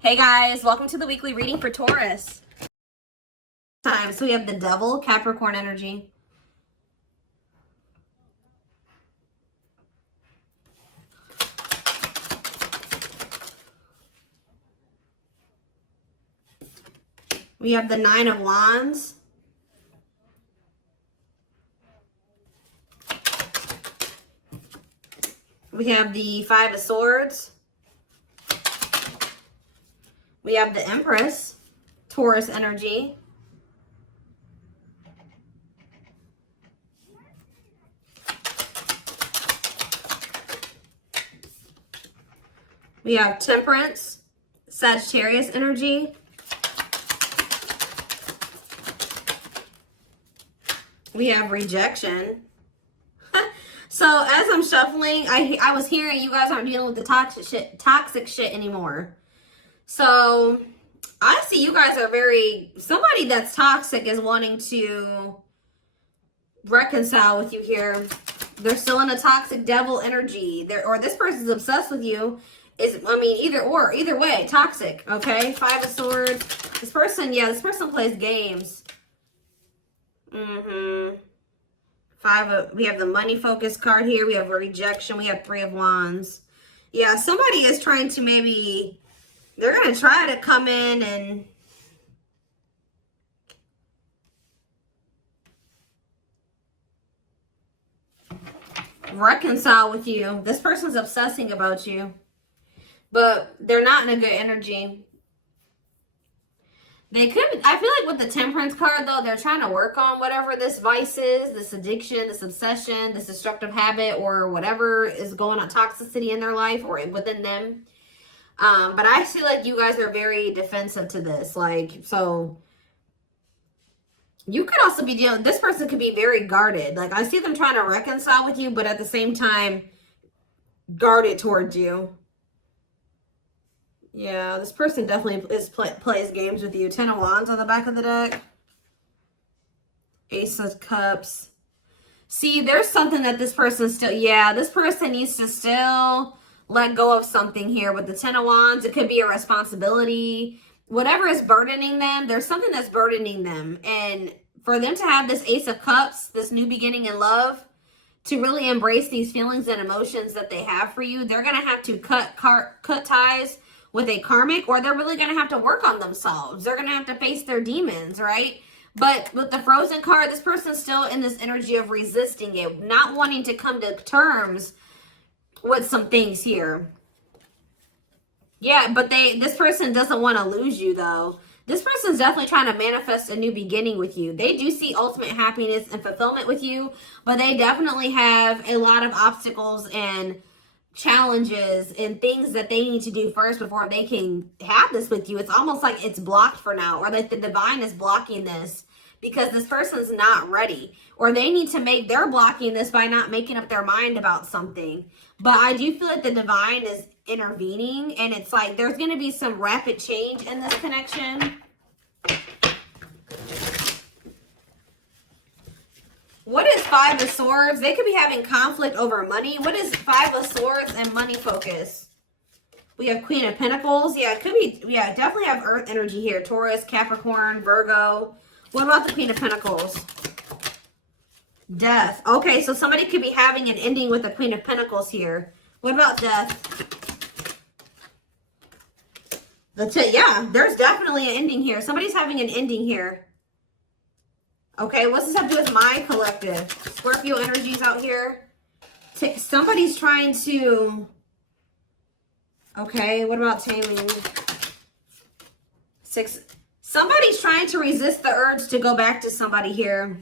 Hey guys, welcome to the weekly reading for Taurus. So we have the Devil, Capricorn energy. We have the Nine of Wands. We have the Five of Swords. We have the Empress, Taurus energy. We have Temperance, Sagittarius energy. We have Rejection. So as I'm shuffling, I was hearing you guys aren't dealing with the toxic shit anymore. So I see you guys are somebody that's toxic is wanting to reconcile with you here. They're still in a toxic devil energy. Or this person's obsessed with you. Either way, toxic, okay? Five of Swords. This person plays games. We have the money focus card here. We have Rejection. We have Three of Wands. Yeah, somebody is trying to they're going to try to come in and reconcile with you. This person's obsessing about you, but they're not in a good energy. They could, I feel like with the Temperance card though, they're trying to work on whatever this vice is, this addiction, this obsession, this destructive habit, or whatever is going on, toxicity in their life or within them. But I feel like you guys are very defensive to this. So you could also be this person could be very guarded. Like I see them trying to reconcile with you, but at the same time, guarded towards you. Yeah, this person definitely plays games with you. Ten of Wands on the back of the deck. Ace of Cups. See, there's something that this person this person needs to still let go of something here with the Ten of Wands. It could be a responsibility. Whatever is burdening them, there's something that's burdening them. And for them to have this Ace of Cups, this new beginning in love, to really embrace these feelings and emotions that they have for you, they're going to have to cut ties with a karmic, or they're really going to have to work on themselves. They're going to have to face their demons, right? But with the Frozen card, this person's still in this energy of resisting it, not wanting to come to terms with some things here. Yeah, but this person doesn't want to lose you, though. This person's definitely trying to manifest a new beginning with you. They do see ultimate happiness and fulfillment with you, but they definitely have a lot of obstacles and challenges and things that they need to do first before they can have this with you. It's almost like it's blocked for now, or that the divine is blocking this because this person's not ready, or they're blocking this by not making up their mind about something. But I do feel like the divine is intervening, and it's like there's going to be some rapid change in this connection. What is Five of Swords? They could be having conflict over money. What is Five of Swords and money focus? We have Queen of Pentacles. Yeah, it could be. Yeah, definitely have Earth energy here. Taurus, Capricorn, Virgo. What about the Queen of Pentacles? Death. Okay, so somebody could be having an ending with the Queen of Pentacles here. What about death? Yeah, there's definitely an ending here. Somebody's having an ending here. Okay, what's this have to do with my collective? Scorpio energies out here. Somebody's trying to... Okay, what about taming? Somebody's trying to resist the urge to go back to somebody here.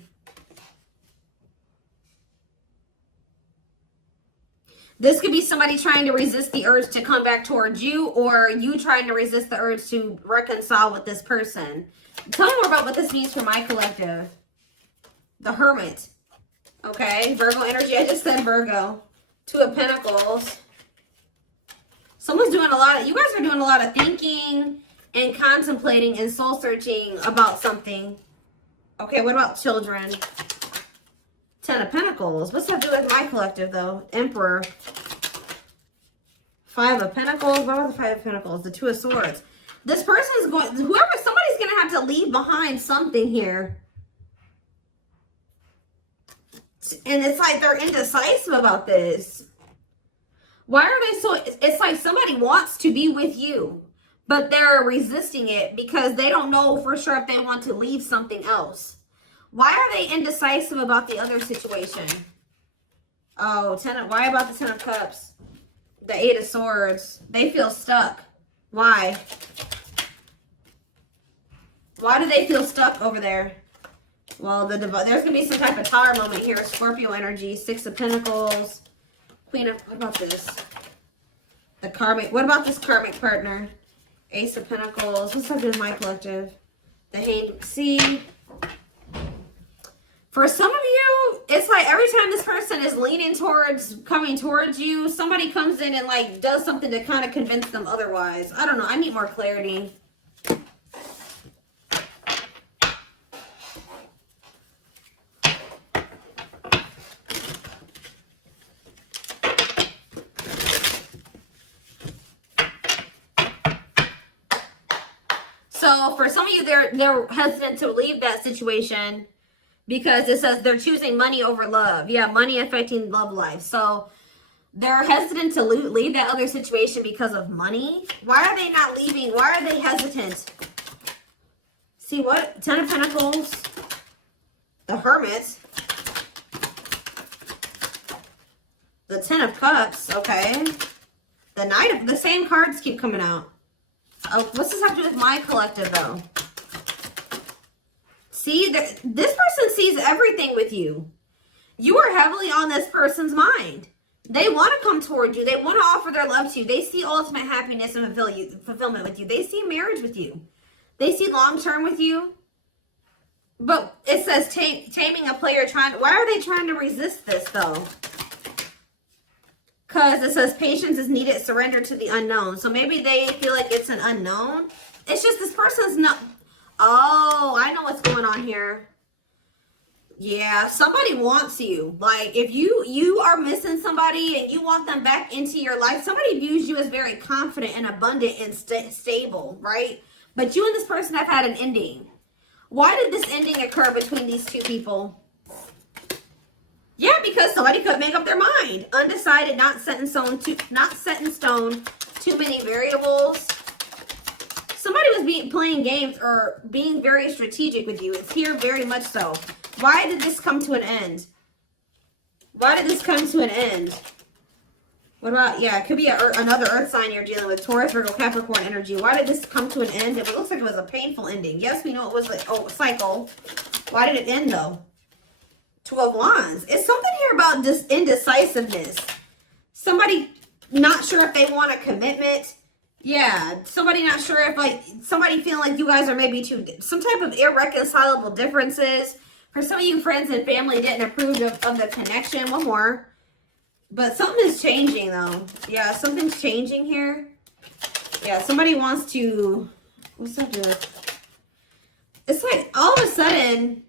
This could be somebody trying to resist the urge to come back towards you, or you trying to resist the urge to reconcile with this person. Tell me more about what this means for my collective. The Hermit. Okay, Virgo energy. I just said Virgo. Two of Pentacles. Someone's doing you guys are doing a lot of thinking and contemplating and soul searching about something. Okay, what about children? Ten of Pentacles. What's that do with my collective, though? Emperor. Five of Pentacles. What about the Five of Pentacles? The Two of Swords. This person is going, somebody's going to have to leave behind something here. And it's like they're indecisive about this. Why are they so, it's like somebody wants to be with you, but they're resisting it because they don't know for sure if they want to leave something else. Why are they indecisive about the other situation? Oh, why about the Ten of Cups? The Eight of Swords. They feel stuck. Why? Why do they feel stuck over there? Well, there's going to be some type of tower moment here. Scorpio energy. Six of Pentacles. Queen of, what about this? The karmic, what about this karmic partner? Ace of Pentacles. What's up with my collective? The Hanged. See, for some of you, it's like every time this person is leaning towards, coming towards you, somebody comes in and like does something to kind of convince them otherwise. I don't know. I need more clarity. So for some of you, they're hesitant to leave that situation because it says they're choosing money over love. Yeah, money affecting love life. So they're hesitant to leave that other situation because of money. Why are they not leaving? Why are they hesitant? See what? Ten of Pentacles. The Hermit. The Ten of Cups. Okay. The Knight of... The same cards keep coming out. Oh, what's this have to do with my collective, though? See, this person sees everything with you. You are heavily on this person's mind. They want to come toward you. They want to offer their love to you. They see ultimate happiness and fulfillment with you. They see marriage with you. They see long-term with you. But it says taming a player trying... Why are they trying to resist this, though? Because it says patience is needed, surrender to the unknown. So maybe they feel like it's an unknown. It's just this person's not... Oh, I know what's going on here. Yeah, somebody wants you. Like, if you are missing somebody and you want them back into your life, somebody views you as very confident and abundant and stable, right? But you and this person have had an ending. Why did this ending occur between these two people? Yeah, because somebody could make up their mind. Undecided, not set in stone, too many variables. Somebody was playing games or being very strategic with you. It's here very much so. Why did this come to an end? Why did this come to an end? What about, yeah, it could be another earth sign you're dealing with. Taurus, Virgo, Capricorn energy. Why did this come to an end? It looks like it was a painful ending. Yes, we know it was like, a cycle. Why did it end, though? Two of Wands. It's something here about this indecisiveness. Somebody not sure if they want a commitment. Yeah, somebody not sure if, like, somebody feeling like you guys are maybe some type of irreconcilable differences. For some of you, friends and family didn't approve of the connection. One more. But something is changing, though. Yeah, something's changing here. Yeah, somebody wants to... What's that doing? It's like, all of a sudden...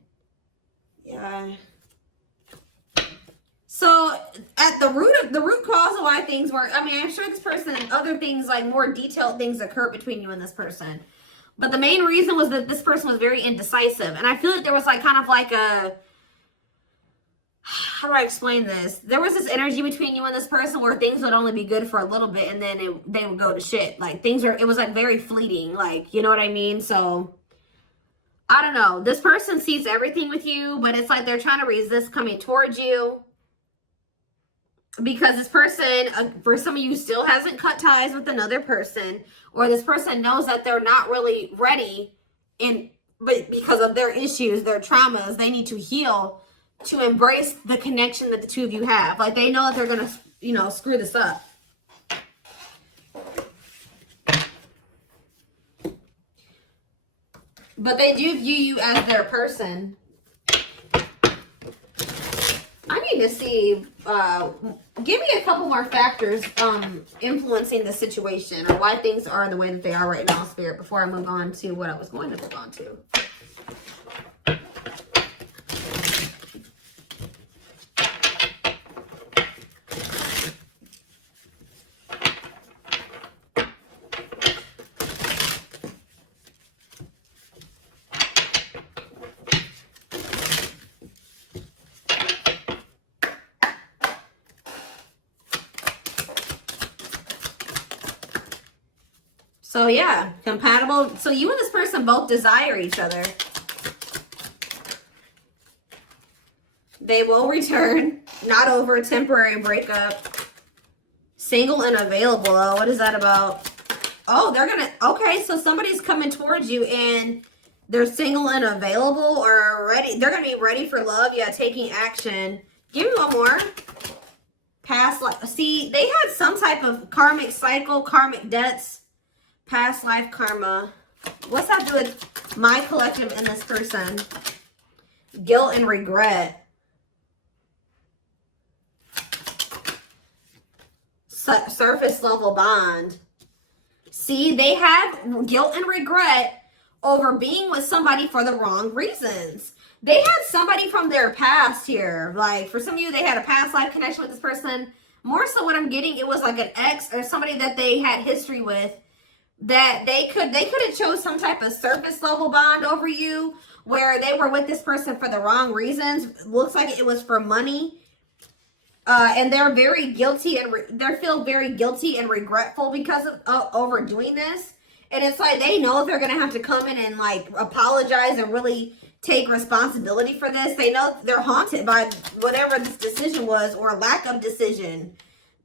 Yeah... So, at the root cause of why things work, I mean, I'm sure this person and other things, like more detailed things occur between you and this person. But the main reason was that this person was very indecisive. And I feel like there was like kind of like a, how do I explain this? There was this energy between you and this person where things would only be good for a little bit and then they would go to shit. Like it was like very fleeting, like, you know what I mean? So, I don't know. This person sees everything with you, but it's like they're trying to resist coming towards you. Because this person, for some of you, still hasn't cut ties with another person. Or this person knows that they're not really ready. But because of their issues, their traumas, they need to heal to embrace the connection that the two of you have. Like, they know that they're going to, you know, screw this up. But they do view you as their person. I need to see, give me a couple more factors influencing the situation or why things are the way that they are right now, Spirit, before I move on to what I was going to move on to. So yeah, compatible. So you and this person both desire each other. They will return, not over a temporary breakup. Single and available. Oh, what is that about? Oh, they're gonna, okay, so somebody's coming towards you and they're single and available or ready. They're gonna be ready for love. Yeah, taking action. Give me one more. Past life. See, they had some type of karmic cycle, karmic debts, past life karma. What's that do with my collective and this person? Guilt and regret. Surface level bond. See, they have guilt and regret over being with somebody for the wrong reasons. They had somebody from their past here. Like, for some of you, they had a past life connection with this person. More so what I'm getting, it was like an ex or somebody that they had history with, that they could have chose some type of surface level bond over you, where they were with this person for the wrong reasons. Looks like it was for money. And they're very guilty and they feel very guilty and regretful because of overdoing this. And it's like they know they're going to have to come in and like apologize and really take responsibility for this. They know they're haunted by whatever this decision was or lack of decision.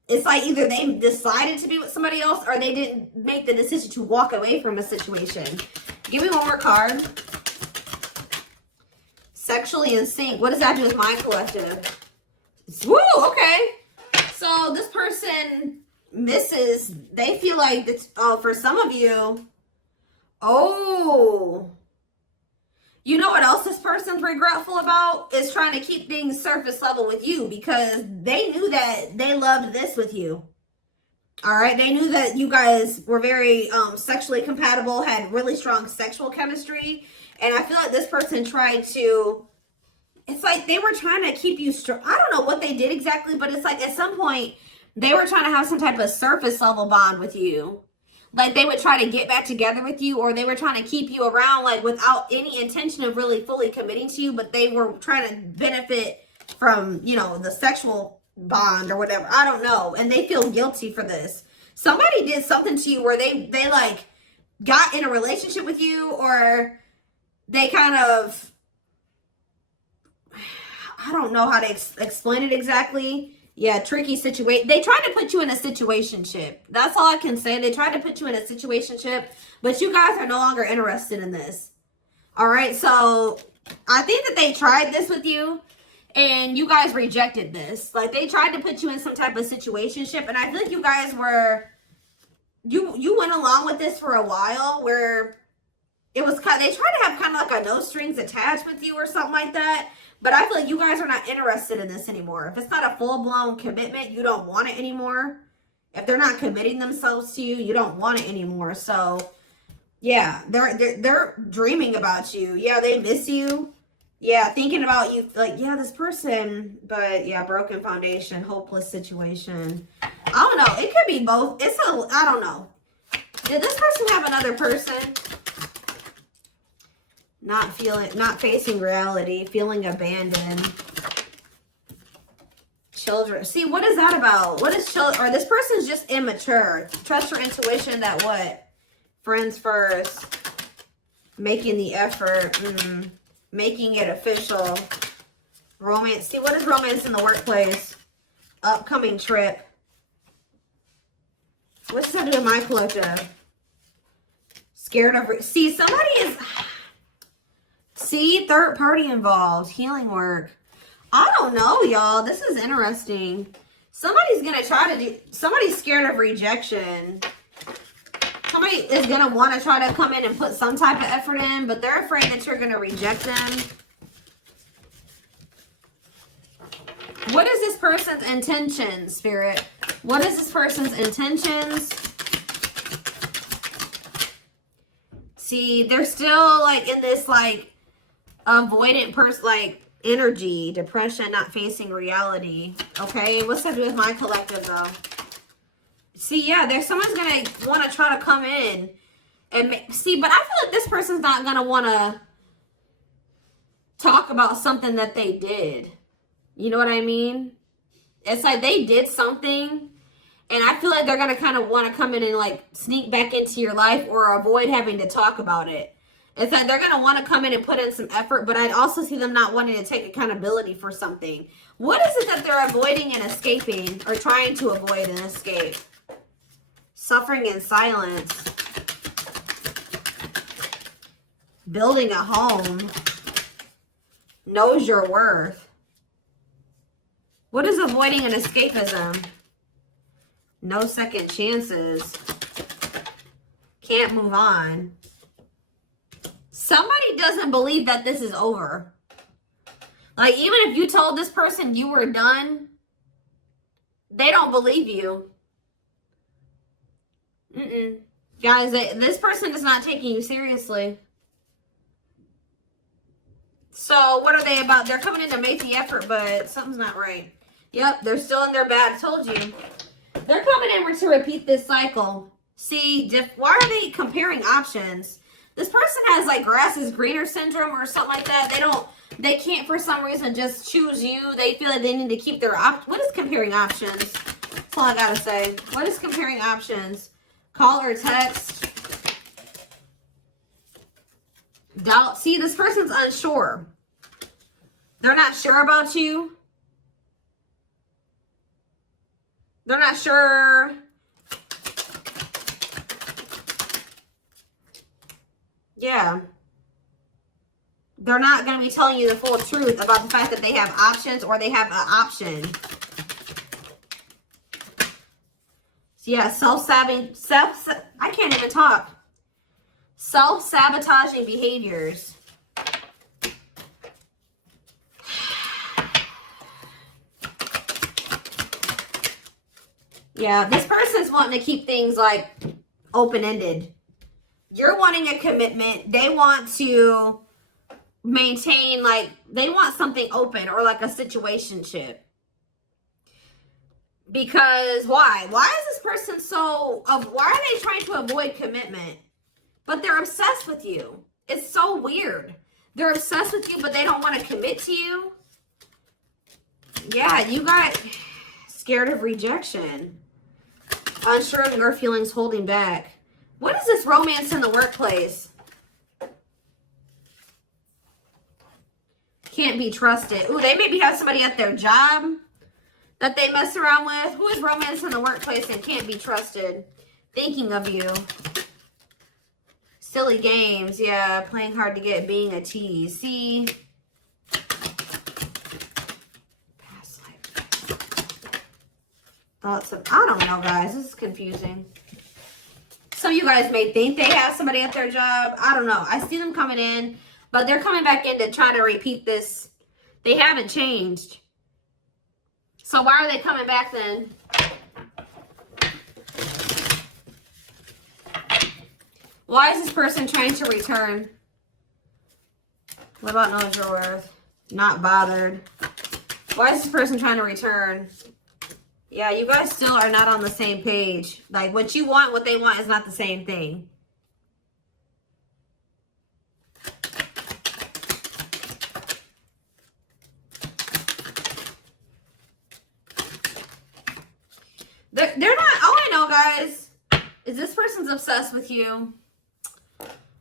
It's like either they decided to be with somebody else or they didn't make the decision to walk away from a situation. Give me one more card. Sexually in sync. What does that do with my collective? Woo, okay. So this person misses, they feel like it's, for some of you, you know what else this person's regretful about? Is trying to keep things surface level with you because they knew that they loved this with you. All right. They knew that you guys were very sexually compatible, had really strong sexual chemistry. And I feel like this person tried to, it's like they were trying to keep you strong. I don't know what they did exactly, but it's like at some point they were trying to have some type of surface level bond with you. Like they would try to get back together with you, or they were trying to keep you around like without any intention of really fully committing to you, but they were trying to benefit from, you know, the sexual bond or whatever. I don't know. And they feel guilty for this. Somebody did something to you where they like got in a relationship with you, or they kind of, I don't know how to explain it exactly. Yeah, tricky situation. They tried to put you in a situationship. That's all I can say. They tried to put you in a situationship, but you guys are no longer interested in this. All right, so I think that they tried this with you, and you guys rejected this. Like, they tried to put you in some type of situationship, and I feel like you guys were, you went along with this for a while, where it was kind of, they tried to have kind of like a no strings attached with you or something like that. But I feel like you guys are not interested in this anymore. If it's not a full-blown commitment, you don't want it anymore. If they're not committing themselves to you, you don't want it anymore. So, yeah, they're dreaming about you. Yeah, they miss you. Yeah, thinking about you. Like, yeah, this person. But, yeah, broken foundation, hopeless situation. I don't know. It could be both. I don't know. Did this person have another person? Not facing reality, feeling abandoned. Children. See, what is that about? What is children? Or this person's just immature. Trust your intuition that what? Friends first. Making the effort. Making it official. Romance. See, what is romance in the workplace? Upcoming trip. What's that do with my collective? Scared of... See, somebody is... See, third party involved. Healing work. I don't know, y'all. This is interesting. Somebody's going to try to do... Somebody's scared of rejection. Somebody is going to want to try to come in and put some type of effort in, but they're afraid that you're going to reject them. What is this person's intentions, Spirit? What is this person's intentions? See, they're still like in this like avoidant person, like energy, depression, not facing reality. Okay, what's that do with my collective though? See, yeah, there's someone's gonna want to try to come in and see, but I feel like this person's not gonna want to talk about something that they did. You know what I mean? It's like they did something And I feel like they're going to kind of want to come in and like sneak back into your life or avoid having to talk about it. It's that they're going to want to come in and put in some effort, but I'd also see them not wanting to take accountability for something. What is it that they're avoiding and escaping, or trying to avoid and escape? Suffering in silence. Building a home. Knows your worth. What is avoiding and escapism? No second chances. Can't move on. Somebody doesn't believe that this is over. Like, even if you told this person you were done, they don't believe you. Guys, this person is not taking you seriously. So, what are they about? They're coming in to make the effort, but something's not right. Yep, they're still in their bad. I told you. They're coming in to repeat this cycle. See, why are they comparing options? This person has like grass is greener syndrome or something like that. They can't for some reason just choose you. They feel like they need to keep their what is comparing options? That's all I gotta say. What is comparing options? Call or text. Doubt. See, this person's unsure. They're not sure about you. They're not sure. Yeah. They're not going to be telling you the full truth about the fact that they have options or they have an option. So yeah, I can't even talk. Self-sabotaging behaviors. Yeah, this person's wanting to keep things like open-ended. You're wanting a commitment. They want to maintain, like, they want something open or like a situationship. Because why? Why is this person why are they trying to avoid commitment? But they're obsessed with you. It's so weird. They're obsessed with you, but they don't want to commit to you. Yeah, you got scared of rejection. Unsure of your feelings, holding back. What is this romance in the workplace? Can't be trusted. Ooh, they maybe have somebody at their job that they mess around with. Who is romance in the workplace and can't be trusted? Thinking of you. Silly games. Yeah, playing hard to get, being a tease. See? Past life. Thoughts of, I don't know, guys. This is confusing. Some of you guys may think they have somebody at their job. I don't know. I see them coming in, but they're coming back in to try to repeat this. They haven't changed. So why are they coming back then? Why is this person trying to return? What about knows your worth? Not bothered. Why is this person trying to return? Yeah, you guys still are not on the same page. Like, what you want, what they want is not the same thing. They're not, all I know, guys, is this person's obsessed with you.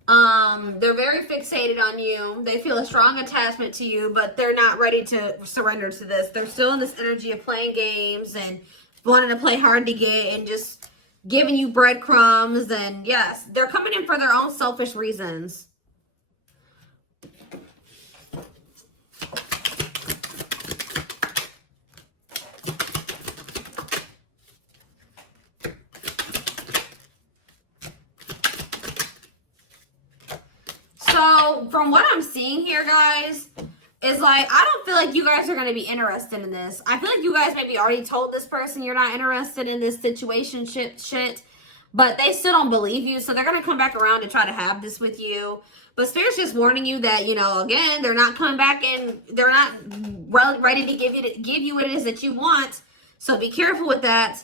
They're very fixated on you. They feel a strong attachment to you, but they're not ready to surrender to this. They're still in this energy of playing games and wanting to play hard to get and just giving you breadcrumbs. And yes, they're coming in for their own selfish reasons. So from what I'm seeing here, guys, is like, I don't feel like you guys are going to be interested in this. I feel like you guys maybe already told this person you're not interested in this situationship shit, but they still don't believe you. So they're going to come back around to try to have this with you. But Spirit's just warning you that, you know, again, they're not coming back and they're not ready to give you what it is that you want. So be careful with that.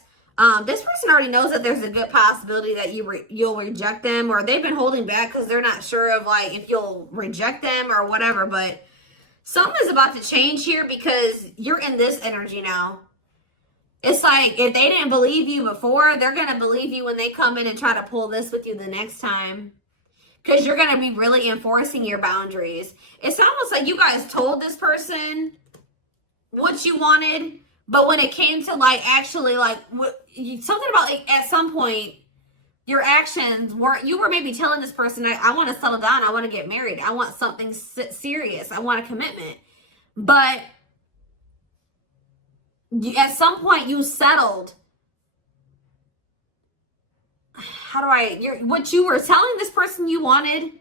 This person already knows that there's a good possibility that you'll reject them, or they've been holding back because they're not sure of like if you'll reject them or whatever. But something is about to change here because you're in this energy now. It's like if they didn't believe you before, they're going to believe you when they come in and try to pull this with you the next time. Because you're going to be really enforcing your boundaries. It's almost like you guys told this person what you wanted, but when it came to like actually like something about like at some point your actions weren't, you were maybe telling this person, I want to settle down, I want to get married, I want something serious, I want a commitment. But at some point you settled. What you were telling this person you wanted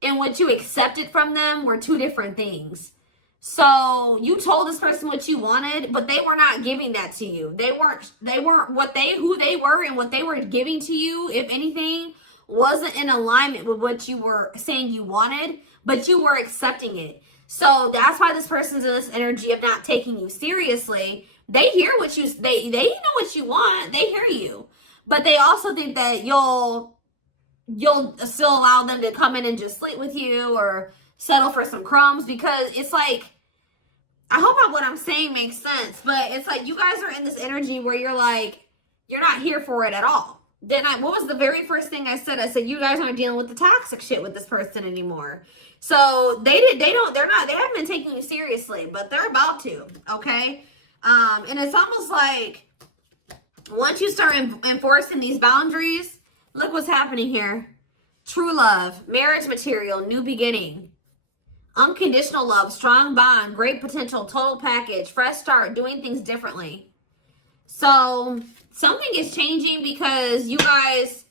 and what you accepted from them were two different things. So you told this person what you wanted, but they were not giving that to you. They weren't who they were, and what they were giving to you, if anything, wasn't in alignment with what you were saying you wanted, but you were accepting it. So that's why this person's in this energy of not taking you seriously. They hear what they know what you want. They hear you. But they also think that you'll still allow them to come in and just sleep with you or settle for some crumbs, because it's like, I hope what I'm saying makes sense, but it's like you guys are in this energy where you're like, you're not here for it at all. Then what was the very first thing I said? I said, you guys aren't dealing with the toxic shit with this person anymore. So they haven't been taking you seriously, but they're about to, okay? And it's almost like, once you start enforcing these boundaries, look what's happening here. True love, marriage material, new beginning, unconditional love, strong bond, great potential, total package, fresh start, doing things differently. So something is changing because you guys,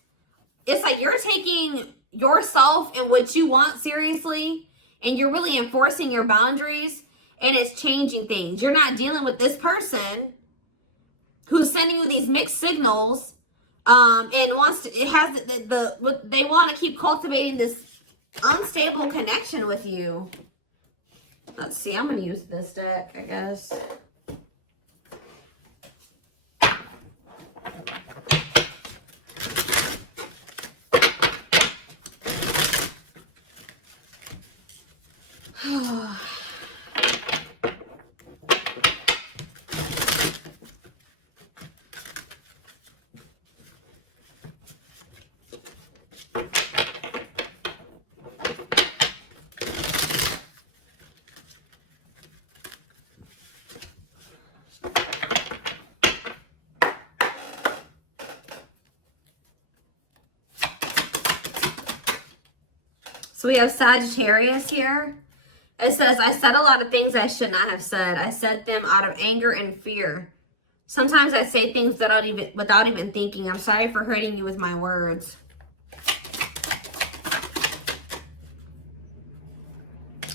it's like you're taking yourself and what you want seriously, and you're really enforcing your boundaries, and it's changing things. You're not dealing with this person who's sending you these mixed signals, and wants to, they want to keep cultivating this unstable connection with you. Let's see, I'm going to use this deck, I guess. So we have Sagittarius here. It says, I said a lot of things I should not have said. I said them out of anger and fear. Sometimes I say things without even thinking. I'm sorry for hurting you with my words.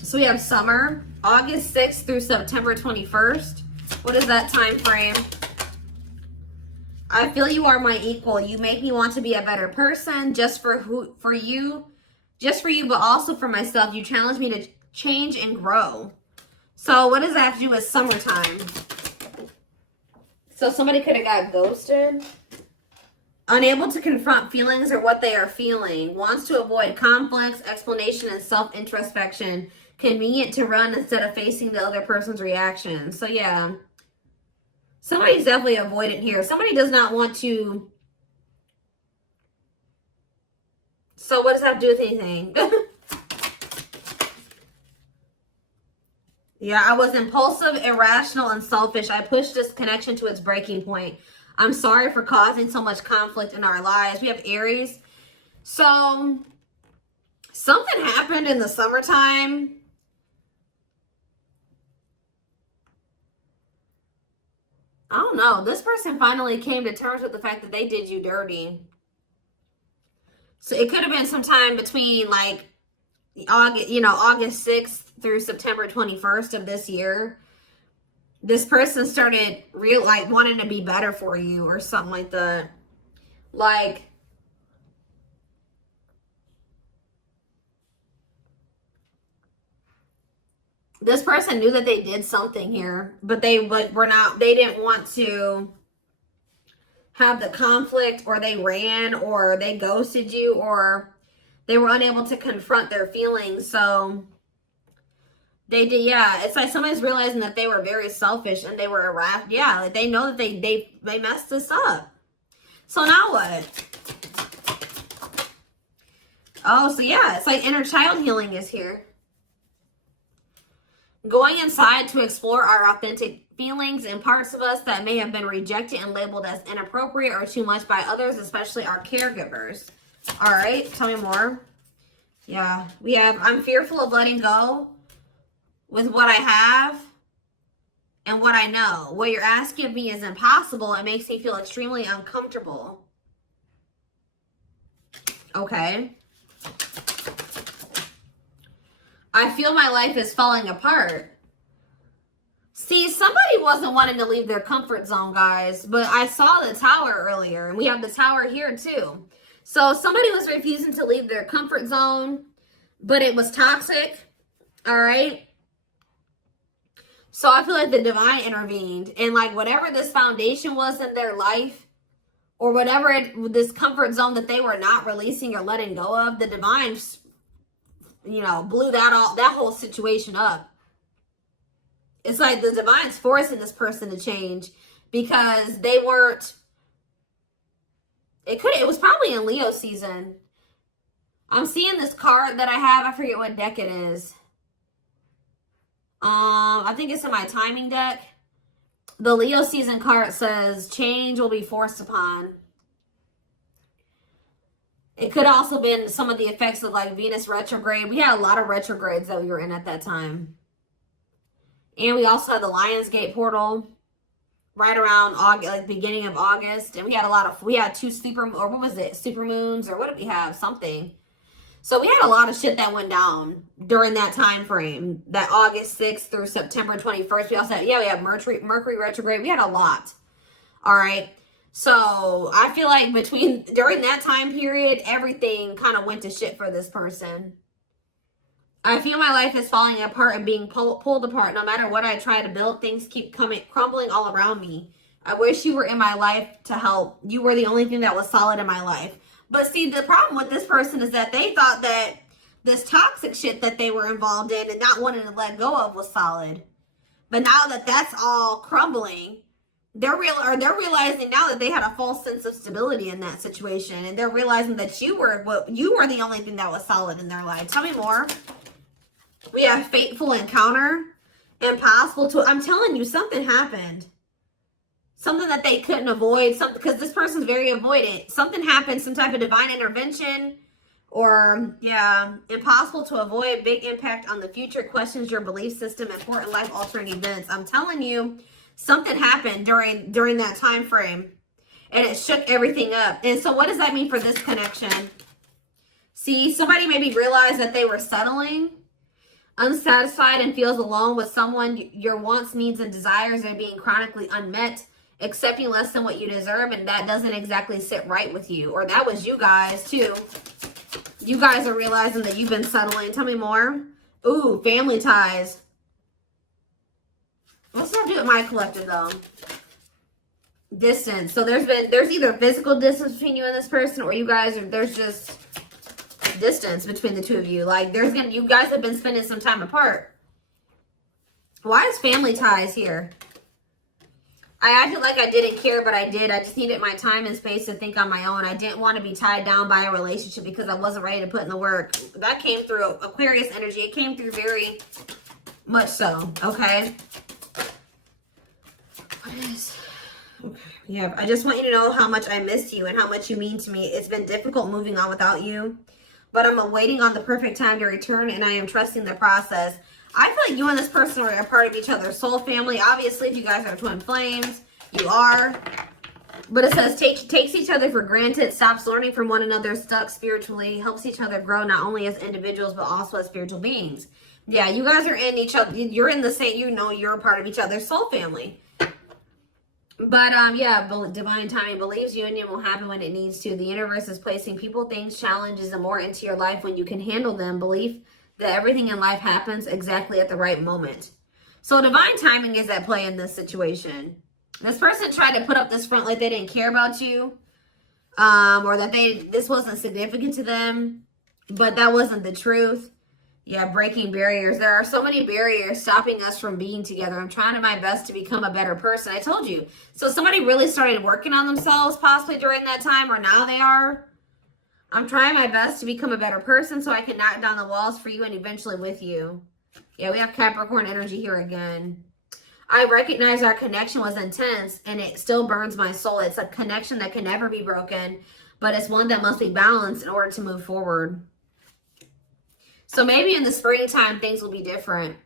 So we have summer, August 6th through September 21st. What is that time frame? I feel you are my equal. You make me want to be a better person just for you, but also for myself. You challenge me to change and grow. So what does that have to do with summertime? So somebody could have got ghosted. Unable to confront feelings or what they are feeling. Wants to avoid conflicts, explanation, and self-introspection. Convenient to run instead of facing the other person's reaction. So yeah. Somebody's definitely avoidant here. Somebody does not want to. So what does that have to do with anything? Yeah, I was impulsive, irrational, and selfish. I pushed this connection to its breaking point. I'm sorry for causing so much conflict in our lives. We have Aries. So something happened in the summertime. I don't know. This person finally came to terms with the fact that they did you dirty. So it could have been sometime between like August 6th through September 21st of this year. This person started wanting to be better for you or something like that. Like, this person knew that they did something here, but they didn't want to have the conflict, or they ran, or they ghosted you, or they were unable to confront their feelings. So They did, yeah. It's like somebody's realizing that they were very selfish and they were irrational. Yeah, like they know that they messed this up. So now what? Oh, so yeah, it's like inner child healing is here. Going inside to explore our authentic feelings and parts of us that may have been rejected and labeled as inappropriate or too much by others, especially our caregivers. All right, tell me more. Yeah, we have, I'm fearful of letting go with what I have and what I know. What you're asking of me is impossible. It makes me feel extremely uncomfortable. Okay. I feel my life is falling apart. See, somebody wasn't wanting to leave their comfort zone, guys, but I saw the tower earlier, and we have the tower here too. So somebody was refusing to leave their comfort zone, but it was toxic, all right? So I feel like the divine intervened, and like whatever this foundation was in their life, or whatever this comfort zone that they were not releasing or letting go of, the divine, you know, blew that whole situation up. It's like the divine's forcing this person to change because they weren't, it was probably in Leo season. I'm seeing this card that I have. I forget what deck it is. I think it's in my timing deck. The Leo season card says change will be forced upon. It could also been some of the effects of like Venus retrograde. We had a lot of retrogrades that we were in at that time. And we also had the Lionsgate portal right around August, like beginning of August. And we had two super moons, or what did we have? Something. So we had a lot of shit that went down during that time frame, that August 6th through September 21st. We also had, we had Mercury retrograde. We had a lot. All right. So I feel like during that time period, everything kind of went to shit for this person. I feel my life is falling apart and being pulled apart. No matter what I try to build, things keep crumbling all around me. I wish you were in my life to help. You were the only thing that was solid in my life. But see, the problem with this person is that they thought that this toxic shit that they were involved in and not wanting to let go of was solid. But now that that's all crumbling, they're realizing now that they had a false sense of stability in that situation, and they're realizing that you were the only thing that was solid in their life. Tell me more. We have fateful encounter, impossible to. I'm telling you, something happened. Something that they couldn't avoid. Something, because this person's very avoidant. Something happened. Some type of divine intervention, or impossible to avoid. Big impact on the future. Questions your belief system. Important life altering events. I'm telling you. Something happened during that time frame, and it shook everything up. And so what does that mean for this connection? See, somebody maybe realized that they were settling, unsatisfied, and feels alone with someone. Your wants, needs, and desires are being chronically unmet, accepting less than what you deserve, and that doesn't exactly sit right with you. Or that was you guys, too. You guys are realizing that you've been settling. Tell me more. Ooh, family ties. What's that do with my collective, though? Distance. So there's either physical distance between you and this person, or there's just distance between the two of you. Like you guys have been spending some time apart. Why is family ties here? I acted like I didn't care, but I did. I just needed my time and space to think on my own. I didn't want to be tied down by a relationship because I wasn't ready to put in the work. That came through Aquarius energy. It came through very much so. Okay. Okay. Yeah, I just want you to know how much I missed you and how much you mean to me. It's been difficult moving on without you, but I'm waiting on the perfect time to return, and I am trusting the process. I feel like you and this person are a part of each other's soul family. Obviously, if you guys are twin flames, you are. But it says takes each other for granted, stops learning from one another, stuck spiritually, helps each other grow not only as individuals, but also as spiritual beings. Yeah, you guys are in each other. You're in the same, you're a part of each other's soul family. But, divine timing believes union will happen when it needs to. The universe is placing people, things, challenges, and more into your life when you can handle them. Belief that everything in life happens exactly at the right moment. So divine timing is at play in this situation. This person tried to put up this front like they didn't care about you, or that this wasn't significant to them, but that wasn't the truth. Yeah, breaking barriers. There are so many barriers stopping us from being together. I'm trying my best to become a better person. I told you. So somebody really started working on themselves possibly during that time, or now they are. I'm trying my best to become a better person so I can knock down the walls for you and eventually with you. Yeah, we have Capricorn energy here again. I recognize our connection was intense and it still burns my soul. It's a connection that can never be broken, but it's one that must be balanced in order to move forward. So maybe in the springtime, things will be different.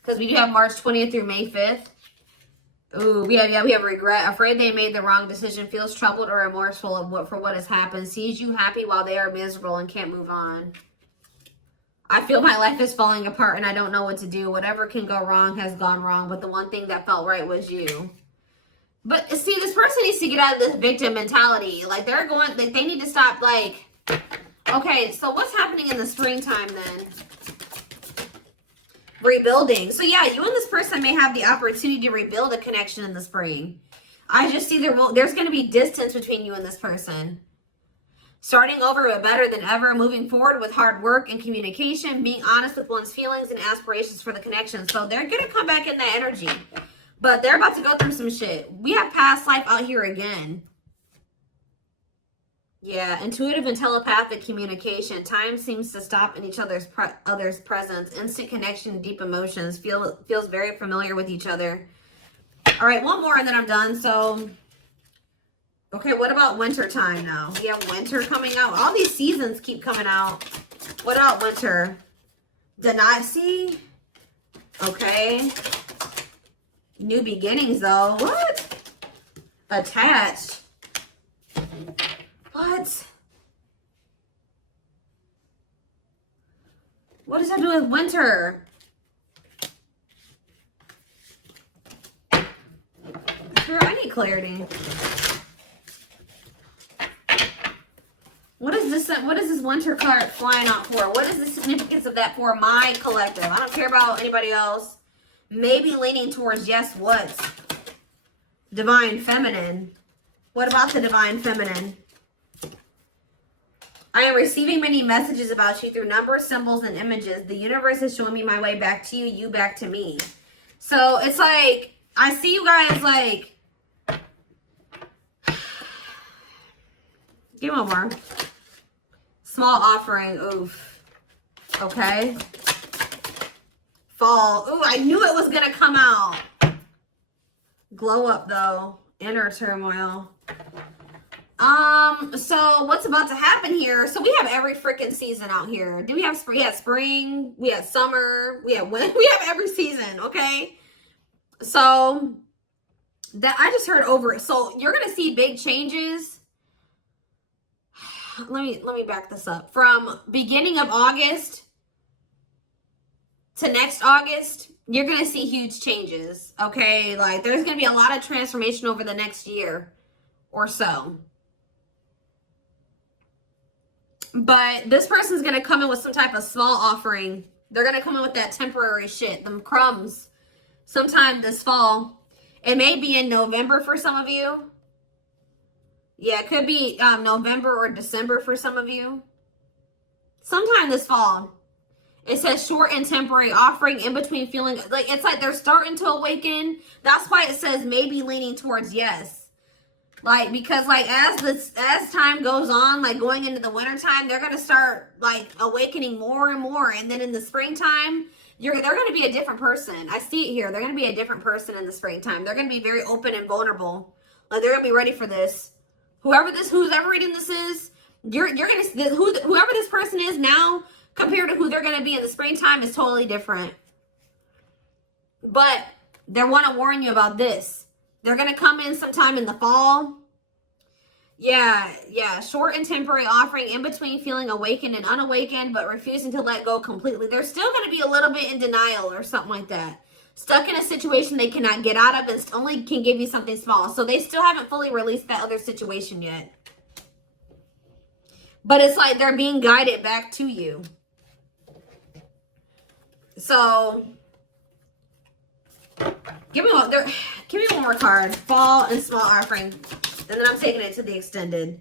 Because we do have March 20th through May 5th. Ooh, we have regret. Afraid they made the wrong decision. Feels troubled or remorseful for what has happened. Sees you happy while they are miserable and can't move on. I feel my life is falling apart and I don't know what to do. Whatever can go wrong has gone wrong. But the one thing that felt right was you. But see, this person needs to get out of this victim mentality. Like they need to stop like... Okay, so what's happening in the springtime then? Rebuilding. So yeah, you and this person may have the opportunity to rebuild a connection in the spring. I just see there's going to be distance between you and this person. Starting over but better than ever, moving forward with hard work and communication, being honest with one's feelings and aspirations for the connection. So they're going to come back in that energy. But they're about to go through some shit. We have past life out here again. Yeah, intuitive and telepathic communication. Time seems to stop in each other's presence. Instant connection, deep emotions. Feels very familiar with each other. All right, one more and then I'm done. So, okay, what about winter time now? We have winter coming out. All these seasons keep coming out. What about winter? See? Okay. New beginnings though. What? Attached. What? What does that do with winter? Girl, I need clarity. What is this winter card flying out for? What is the significance of that for my collective? I don't care about anybody else. Maybe leaning towards yes, what? Divine feminine. What about the divine feminine? I am receiving many messages about you through numbers, symbols, and images. The universe is showing me my way back to you, you back to me. So it's like, I see you guys like, give me one more. Small offering, oof. Okay. Fall, ooh, I knew it was gonna come out. Glow up though, inner turmoil. So what's about to happen here? So we have every freaking season out here. Do we have spring? We had spring, we had summer, we have winter, we have every season, okay? So that I just heard over it. So you're gonna see big changes. Let me back this up. From beginning of August to next August, you're gonna see huge changes, okay? Like there's gonna be a lot of transformation over the next year or so. But this person's going to come in with some type of small offering. They're going to come in with that temporary shit, them crumbs, sometime this fall. It may be in November for some of you. Yeah, it could be November or December for some of you. Sometime this fall. It says short and temporary offering in between feeling. Like it's like they're starting to awaken. That's why it says maybe leaning towards yes. Like, because like as time goes on, like going into the winter time, they're gonna start like awakening more and more. And then in the springtime, they're gonna be a different person. I see it here. They're gonna be a different person in the springtime. They're gonna be very open and vulnerable. Like they're gonna be ready for this. Who's ever reading this is, you're gonna whoever this person is now compared to who they're gonna be in the springtime is totally different. But they want to warn you about this. They're going to come in sometime in the fall. Yeah. Short and temporary offering in between feeling awakened and unawakened, but refusing to let go completely. They're still going to be a little bit in denial or something like that. Stuck in a situation they cannot get out of and only can give you something small. So they still haven't fully released that other situation yet. But it's like they're being guided back to you. So give me one more card. Fall and small offering. And then I'm taking it to the extended.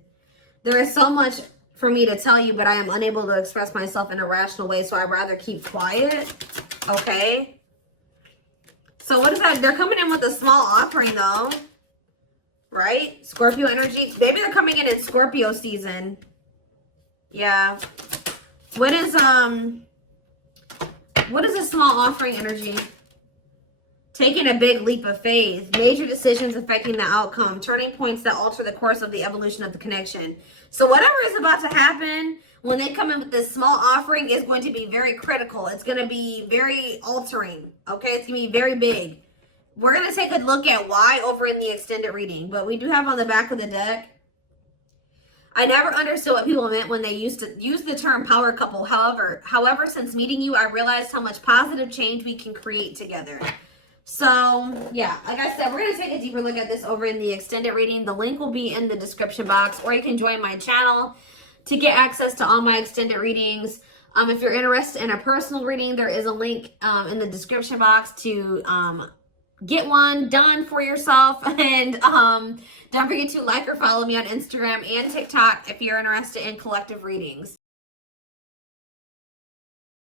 There is so much for me to tell you, but I am unable to express myself in a rational way, so I'd rather keep quiet. Okay. So what is that? They're coming in with a small offering though. Right? Scorpio energy. Maybe they're coming in Scorpio season. Yeah. What is a small offering energy? Taking a big leap of faith. Major decisions affecting the outcome. Turning points that alter the course of the evolution of the connection. So whatever is about to happen when they come in with this small offering is going to be very critical. It's going to be very altering. Okay? It's going to be very big. We're going to take a look at why over in the extended reading. But we do have on the back of the deck, I never understood what people meant when they used to use the term power couple. However, since meeting you, I realized how much positive change we can create together. So, yeah, like I said, we're going to take a deeper look at this over in the extended reading. The link will be in the description box, or you can join my channel to get access to all my extended readings. If you're interested in a personal reading, there is a link in the description box to get one done for yourself. And don't forget to like or follow me on Instagram and TikTok if you're interested in collective readings.